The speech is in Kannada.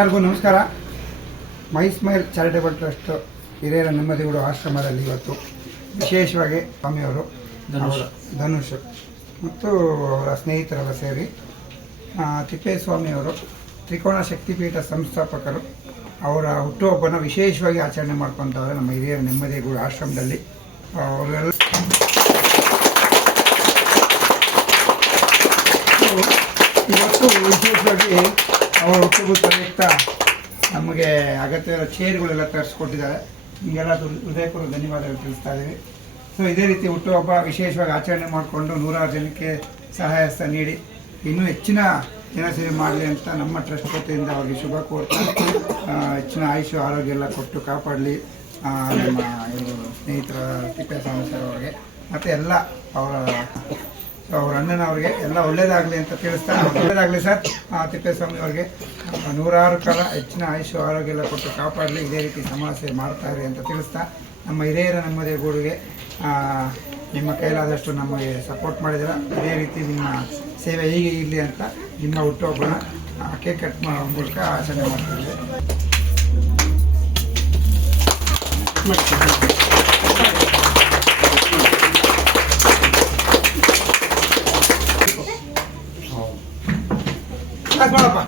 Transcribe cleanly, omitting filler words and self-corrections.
ಎಲ್ಲರಿಗೂ ನಮಸ್ಕಾರ. ಮೈ ಸ್ಮೈಲ್ ಚಾರಿಟೇಬಲ್ ಟ್ರಸ್ಟ್ ಹಿರಿಯರ ನೆಮ್ಮದಿಗೂಡು ಆಶ್ರಮದಲ್ಲಿ ಇವತ್ತು ವಿಶೇಷವಾಗಿ ಸ್ವಾಮಿಯವರು ಧನುಷ್ ಮತ್ತು ಅವರ ಸ್ನೇಹಿತರೆಲ್ಲ ಸೇರಿ ತಿಪ್ಪೇಸ್ವಾಮಿಯವರು ತ್ರಿಕೋಣ ಶಕ್ತಿಪೀಠ ಸಂಸ್ಥಾಪಕರು ಅವರ ಹುಟ್ಟುಹಬ್ಬನ ವಿಶೇಷವಾಗಿ ಆಚರಣೆ ಮಾಡ್ಕೊತಾರೆ ನಮ್ಮ ಹಿರಿಯರ ನೆಮ್ಮದಿಗೂಡು ಆಶ್ರಮದಲ್ಲಿ. ಅವರೆಲ್ಲ ಇವತ್ತು ವಿಶೇಷವಾಗಿ ಅವರ ಹುಟ್ಟುಹಬ್ಬ ಪ್ರಯುಕ್ತ ನಮಗೆ ಅಗತ್ಯವಿರೋ ಚೇರ್ಗಳೆಲ್ಲ ತರಿಸ್ಕೊಟ್ಟಿದ್ದಾರೆ. ನಿಮಗೆಲ್ಲ ಹೃದಯಪೂರ್ವಕ ಧನ್ಯವಾದಗಳು ತಿಳಿಸ್ತಾ ಇದ್ದೀವಿ. ಸೊ ಇದೇ ರೀತಿ ಹುಟ್ಟುಹಬ್ಬ ವಿಶೇಷವಾಗಿ ಆಚರಣೆ ಮಾಡಿಕೊಂಡು 100 ಜನಕ್ಕೆ ಸಹಾಯ ಹಸ್ತ ನೀಡಿ ಇನ್ನೂ ಹೆಚ್ಚಿನ ಜನಸೇವೆ ಮಾಡಲಿ ಅಂತ ನಮ್ಮ ಟ್ರಸ್ಟ್ ವತಿಯಿಂದ ಅವರಿಗೆ ಶುಭ ಕೋರ್ತಾ ಹೆಚ್ಚಿನ ಆಯುಷ್ಯ ಆರೋಗ್ಯ ಎಲ್ಲ ಕೊಟ್ಟು ಕಾಪಾಡಲಿ ನಮ್ಮ ಸ್ನೇಹಿತರ ತಿಪ್ಪೇಸ್ವಾಮಿ ಸರ್ ಅವರಿಗೆ ಮತ್ತು ಎಲ್ಲ ಅವ್ರ ಅಣ್ಣನವ್ರಿಗೆ ಎಲ್ಲ ಒಳ್ಳೇದಾಗಲಿ ಅಂತ ತಿಳಿಸ್ತಾ, ಒಳ್ಳೇದಾಗಲಿ ಸರ್. ತಿಪ್ಪೇಸ್ವಾಮಿ ಅವ್ರಿಗೆ 100 ಕಾಲ ಹೆಚ್ಚಿನ ಆಯುಷ್ಯ ಆರೋಗ್ಯ ಎಲ್ಲ ಕೊಟ್ಟು ಕಾಪಾಡಲಿ, ಇದೇ ರೀತಿ ಸಮಾಜ ಸೇವೆ ಮಾಡ್ತಾರೆ ಅಂತ ತಿಳಿಸ್ತಾ, ನಮ್ಮ ಹಿರಿಯರ ನೆಮ್ಮದಿಯ ಗೂಡಿಗೆ ನಿಮ್ಮ ಕೈಲಾದಷ್ಟು ನಮಗೆ ಸಪೋರ್ಟ್ ಮಾಡಿದ್ರೆ ಇದೇ ರೀತಿ ನಿಮ್ಮ ಸೇವೆ ಹೀಗೆ ಇರಲಿ ಅಂತ ನಿಮ್ಮ ಹುಟ್ಟುಹಬ್ಬನ ಕೇಕ್ ಕಟ್ ಮಾಡೋ ಮೂಲಕ ಆಚರಣೆ ಮಾಡ್ತಿದ್ದೀವಿ. ಮಾಡಪ್ಪ